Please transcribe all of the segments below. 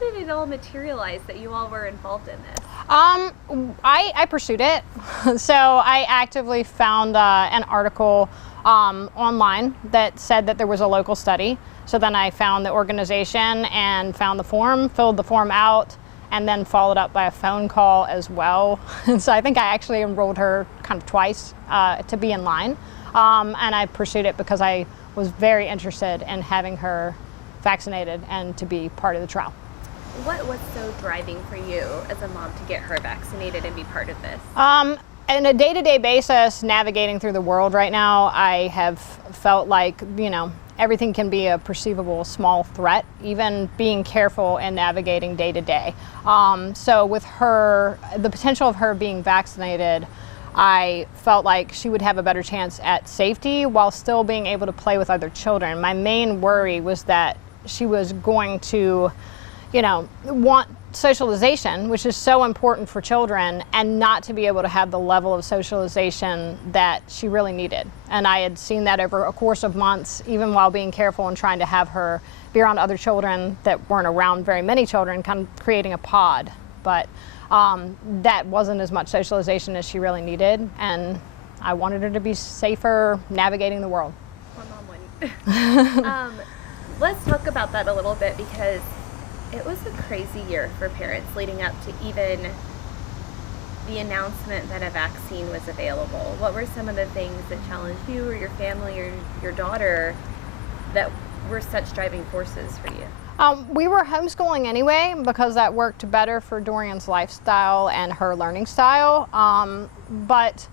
did it all materialize that you all were involved in this? I pursued it. So I actively found an article online that said that there was a local study. So then I found the organization and found the form, filled the form out, and then followed up by a phone call as well. And so I think I actually enrolled her kind of twice to be in line. And I pursued it because I was very interested in having her vaccinated and to be part of the trial. What was so driving for you as a mom to get her vaccinated and be part of this? On a day-to-day basis, navigating through the world right now, I have felt like, everything can be a perceivable small threat, even being careful and navigating day to day. So with her, the potential of her being vaccinated, I felt like she would have a better chance at safety while still being able to play with other children. My main worry was that she was going to, want socialization, which is so important for children, and not to be able to have the level of socialization that she really needed. And I had seen that over a course of months, even while being careful and trying to have her be around other children that weren't around very many children, kind of creating a pod. But that wasn't as much socialization as she really needed, and I wanted her to be safer navigating the world. Poor mom wouldn't. Let's talk about that a little bit, because it was a crazy year for parents leading up to even the announcement that a vaccine was available. What were some of the things that challenged you or your family or your daughter that were such driving forces for you? We were homeschooling anyway because that worked better for Dorian's lifestyle and her learning style. But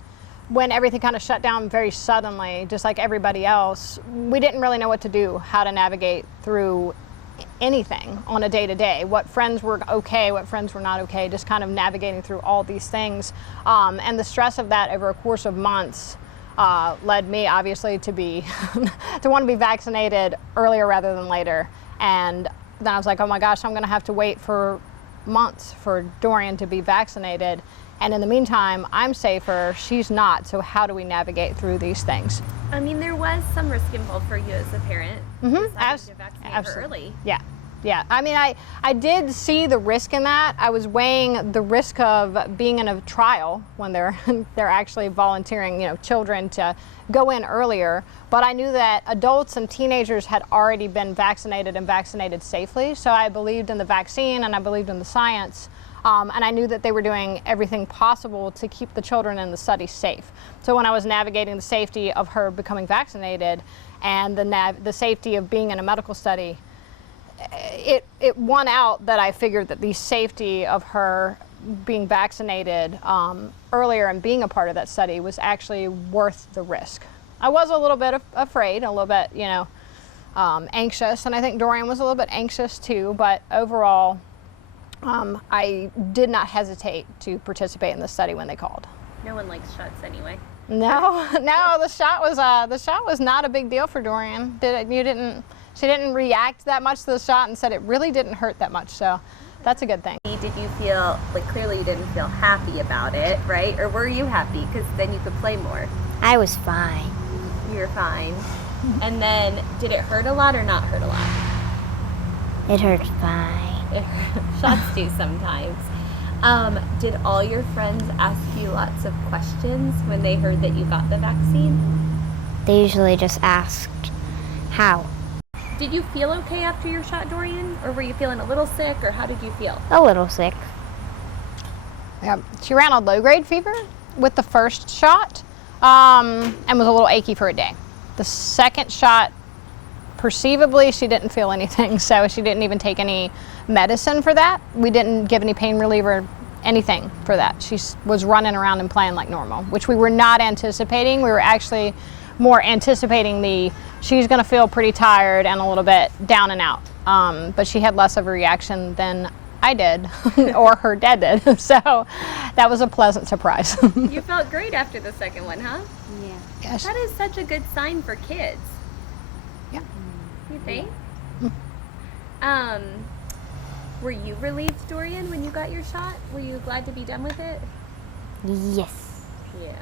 when everything kind of shut down very suddenly, just like everybody else, we didn't really know what to do, how to navigate through anything on a day-to-day, what friends were okay, what friends were not okay, just kind of navigating through all these things. And the stress of that over a course of months led me obviously to be to want to be vaccinated earlier rather than later. And then I was like, oh my gosh, I'm going to have to wait for months for Dorian to be vaccinated. And in the meantime, I'm safer, she's not, so how do we navigate through these things? I mean, there was some risk involved for you as a parent. Mm-hmm. To vaccinate her early. Yeah. I mean, I did see the risk in that. I was weighing the risk of being in a trial when they're actually volunteering, children to go in earlier. But I knew that adults and teenagers had already been vaccinated and vaccinated safely. So I believed in the vaccine and I believed in the science. And I knew that they were doing everything possible to keep the children in the study safe. So when I was navigating the safety of her becoming vaccinated and the safety of being in a medical study, it won out that I figured that the safety of her being vaccinated earlier and being a part of that study was actually worth the risk. I was a little bit afraid, a little bit, anxious, and I think Dorian was a little bit anxious too, but overall, I did not hesitate to participate in the study when they called. No one likes shots anyway. No, the shot was not a big deal for Dorian. She didn't react that much to the shot and said it really didn't hurt that much, so that's a good thing. Did you feel, clearly you didn't feel happy about it, right? Or were you happy? Because then you could play more. I was fine. You were fine. And then, did it hurt a lot or not hurt a lot? It hurt fine. Shots do sometimes. Did all your friends ask you lots of questions when they heard that you got the vaccine? They usually just asked, how? Did you feel okay after your shot, Dorian? Or were you feeling a little sick, or how did you feel? A little sick. Yeah, she ran a low-grade fever with the first shot and was a little achy for a day. The second shot, perceivably, she didn't feel anything, so she didn't even take any medicine for that. We didn't give any pain reliever, anything for that. She was running around and playing like normal, which we were not anticipating. We were actually more anticipating she's going to feel pretty tired and a little bit down and out. But she had less of a reaction than I did, or her dad did. So that was a pleasant surprise. You felt great after the second one, huh? Yeah. Yes. That is such a good sign for kids. Yeah. You think? Were you relieved, Dorian, when you got your shot? Were you glad to be done with it? Yes. Yeah,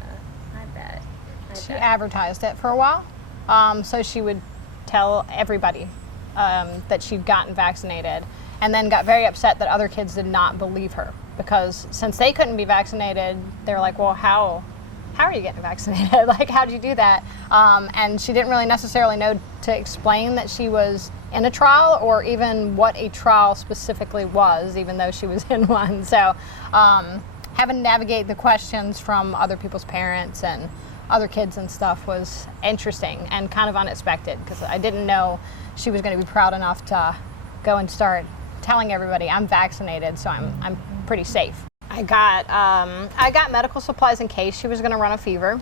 I bet. She advertised it for a while, so she would tell everybody that she'd gotten vaccinated. and then got very upset that other kids did not believe her, because since they couldn't be vaccinated, they're like, well, how are you getting vaccinated? Like, how'd you do that? And she didn't really necessarily know to explain that she was in a trial, or even what a trial specifically was, even though she was in one. So having to navigate the questions from other people's parents and other kids and stuff was interesting and kind of unexpected, because I didn't know she was going to be proud enough to go and start telling everybody, I'm vaccinated, so I'm pretty safe. I got medical supplies in case she was going to run a fever.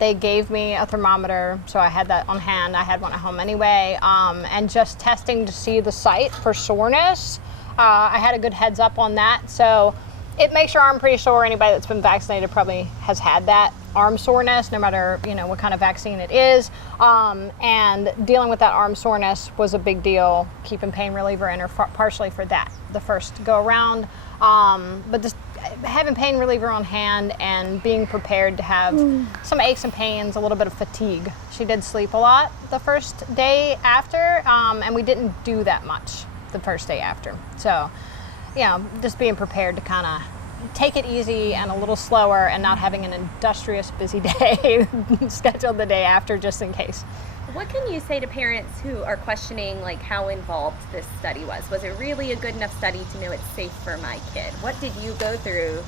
They gave me a thermometer, so I had that on hand. I had one at home anyway, and just testing to see the site for soreness. I had a good heads up on that, so it makes your arm pretty sore. Anybody that's been vaccinated probably has had that arm soreness, no matter what kind of vaccine it is. And dealing with that arm soreness was a big deal. Keeping pain reliever in her partially for that, the first go around. But just having pain reliever on hand and being prepared to have some aches and pains, a little bit of fatigue. She did sleep a lot the first day after, and we didn't do that much the first day after. So, just being prepared to kind of take it easy and a little slower, and not having an industrious busy day scheduled the day after, just in case. What can you say to parents who are questioning how involved this study was? Was it really a good enough study to know it's safe for my kid? What did you go through?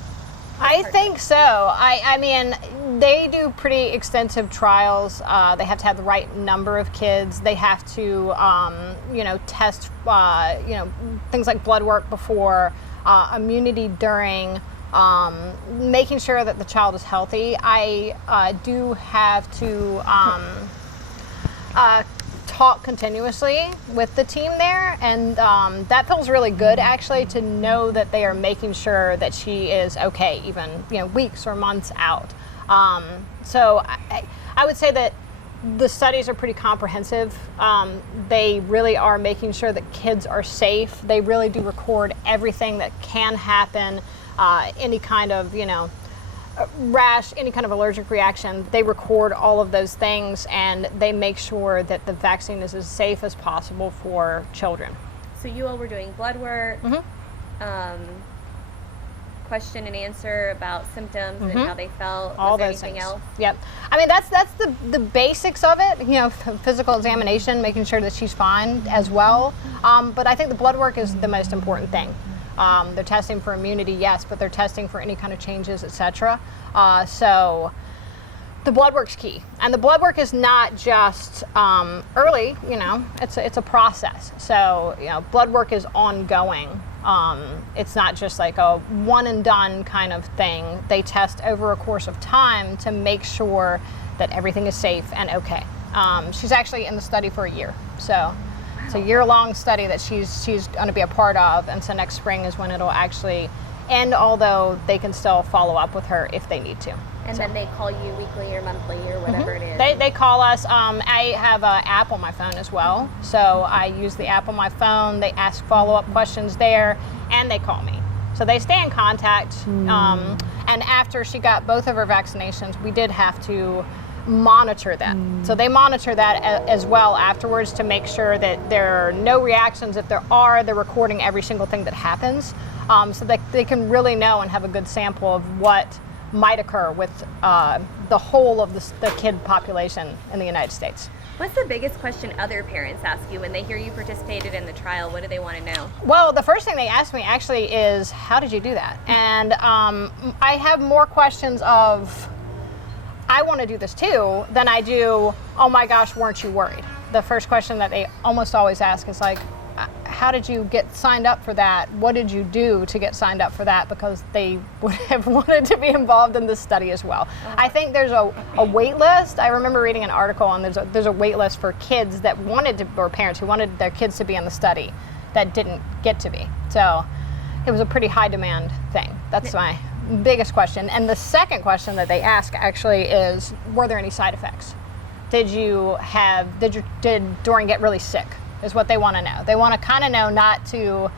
I think so. I mean, they do pretty extensive trials. They have to have the right number of kids. They have to, test, things like blood work before, immunity during, making sure that the child is healthy. I do have to talk continuously with the team there, and that feels really good, actually, to know that they are making sure that she is okay, even weeks or months out. So I would say that the studies are pretty comprehensive. They really are making sure that kids are safe. They really do record everything that can happen, any kind of rash, any kind of allergic reaction. They record all of those things, and they make sure that the vaccine is as safe as possible for children. So you all were doing blood work, question and answer about symptoms and how they felt. All Was there those anything things. else? Yep. I mean, that's the basics of it. Physical examination, making sure that she's fine as well. But I think the blood work is the most important thing. They're testing for immunity, yes, but they're testing for any kind of changes, etc. So the blood work's key, and the blood work is not just early. It's a process. So blood work is ongoing. It's not just like a one and done kind of thing. They test over a course of time to make sure that everything is safe and okay. She's actually in the study for a year, so. It's a year-long study that she's going to be a part of, and so next spring is when it'll actually end, although they can still follow up with her if they need to. And then they call you weekly or monthly or whatever it is? They call us. I have an app on my phone as well, so I use the app on my phone. They ask follow-up questions there, and they call me. So they stay in contact, and after she got both of her vaccinations, we did have to monitor that. So they monitor that as well afterwards to make sure that there are no reactions. If there are, they're recording every single thing that happens, so that they can really know and have a good sample of what might occur with the whole of the kid population in the United States. What's the biggest question other parents ask you when they hear you participated in the trial? What do they want to know? Well, the first thing they ask me actually is, how did you do that? And I have more questions of, I want to do this too, than I do, oh my gosh, weren't you worried? The first question that they almost always ask is like, how did you get signed up for that? What did you do to get signed up for that? Because they would have wanted to be involved in this study as well. I think there's a wait list. I remember reading an article, and there's a wait list for kids that wanted to, or parents who wanted their kids to be in the study that didn't get to be. So it was a pretty high demand thing. That's my biggest question. And the second question that they ask actually is, were there any side effects? Did Doran get really sick? Is what they want to know. They want to kind of know, not to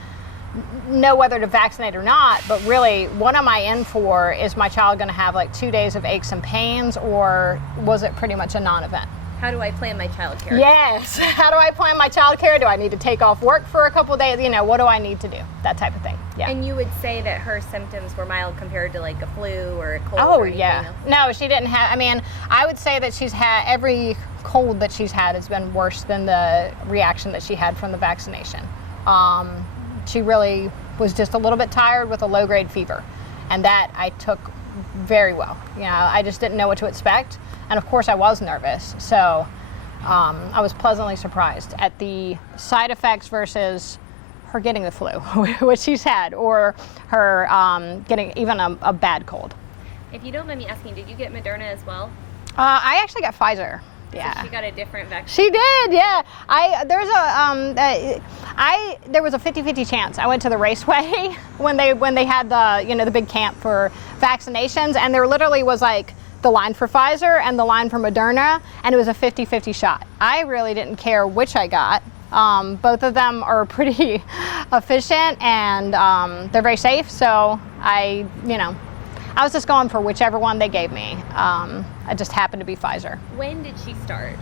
know whether to vaccinate or not, but really, what am I in for? Is my child going to have like 2 days of aches and pains, or was it pretty much a non-event? How do I plan my childcare? Yes. How do I plan my childcare? Do I need to take off work for a couple days? You know, what do I need to do? That type of thing. Yeah. And you would say that her symptoms were mild compared to like a flu or a cold? Oh, or anything yeah. else? No, she didn't have, I mean, I would say that she's had, every cold that she's had has been worse than the reaction that she had from the vaccination. She really was just a little bit tired with a low-grade fever. And that I took very well. You know, I just didn't know what to expect. And of course I was nervous. So I was pleasantly surprised at the side effects versus her getting the flu, which she's had, or her getting even a bad cold. If you don't mind me asking, did you get Moderna as well? I actually got Pfizer. Yeah. So she got a different vaccine. She did, yeah. There was a 50-50 chance. I went to the Raceway when they had the big camp for vaccinations, and there literally was like the line for Pfizer and the line for Moderna, and it was a 50-50 shot. I really didn't care which I got. Both of them are pretty efficient, and they're very safe. So I was just going for whichever one they gave me. I just happened to be Pfizer. When did she start?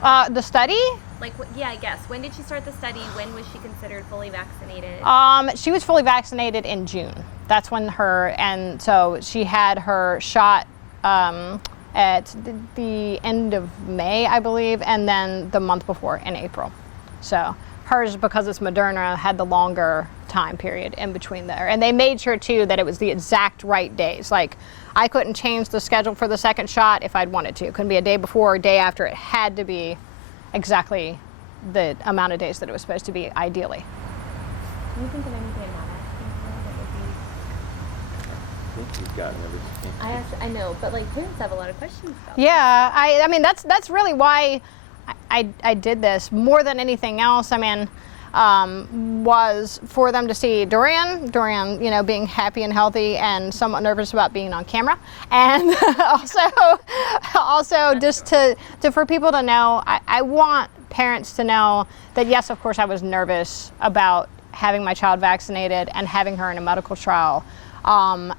The study? Like, yeah, I guess. When did she start the study? When was she considered fully vaccinated? She was fully vaccinated in June. That's when and so she had her shot at the end of May, I believe, and then the month before in April. So hers, because it's Moderna, had the longer time period in between there. And they made sure too that it was the exact right days. Like, I couldn't change the schedule for the second shot if I'd wanted to. It couldn't be a day before or a day after. It had to be exactly the amount of days that it was supposed to be, ideally. Can you think of anything I'm not asking for that would be? I think you've gotten everything. I know, but like parents have a lot of questions about Yeah, I mean that's really why I did this more than anything else. I mean, was for them to see Dorian, being happy and healthy and somewhat nervous about being on camera, and also just for people to know, I want parents to know that yes, of course I was nervous about having my child vaccinated and having her in a medical trial, and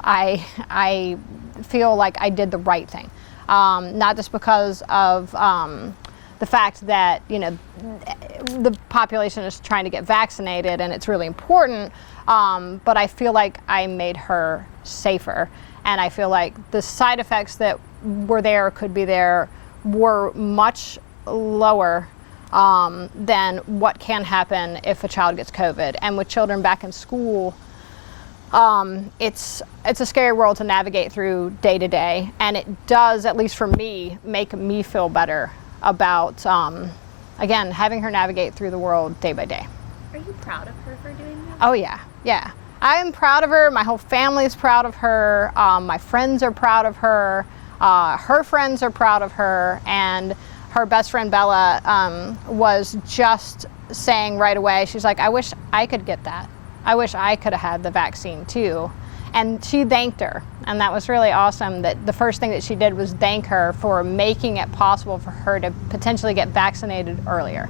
I feel like I did the right thing, not just because of the fact that the population is trying to get vaccinated and it's really important, but I feel like I made her safer, and I feel like the side effects that were there, could be there, were much lower than what can happen if a child gets COVID. And with children back in school, it's a scary world to navigate through day to day, and it does, at least for me, make me feel better about, again, having her navigate through the world day by day. Are you proud of her for doing that? Oh yeah. I'm proud of her. My whole family is proud of her. My friends are proud of her. Her friends are proud of her, and her best friend Bella was just saying right away, she's like, I wish I could get that. I wish I could have had the vaccine too. And she thanked her, and that was really awesome. That the first thing that she did was thank her for making it possible for her to potentially get vaccinated earlier.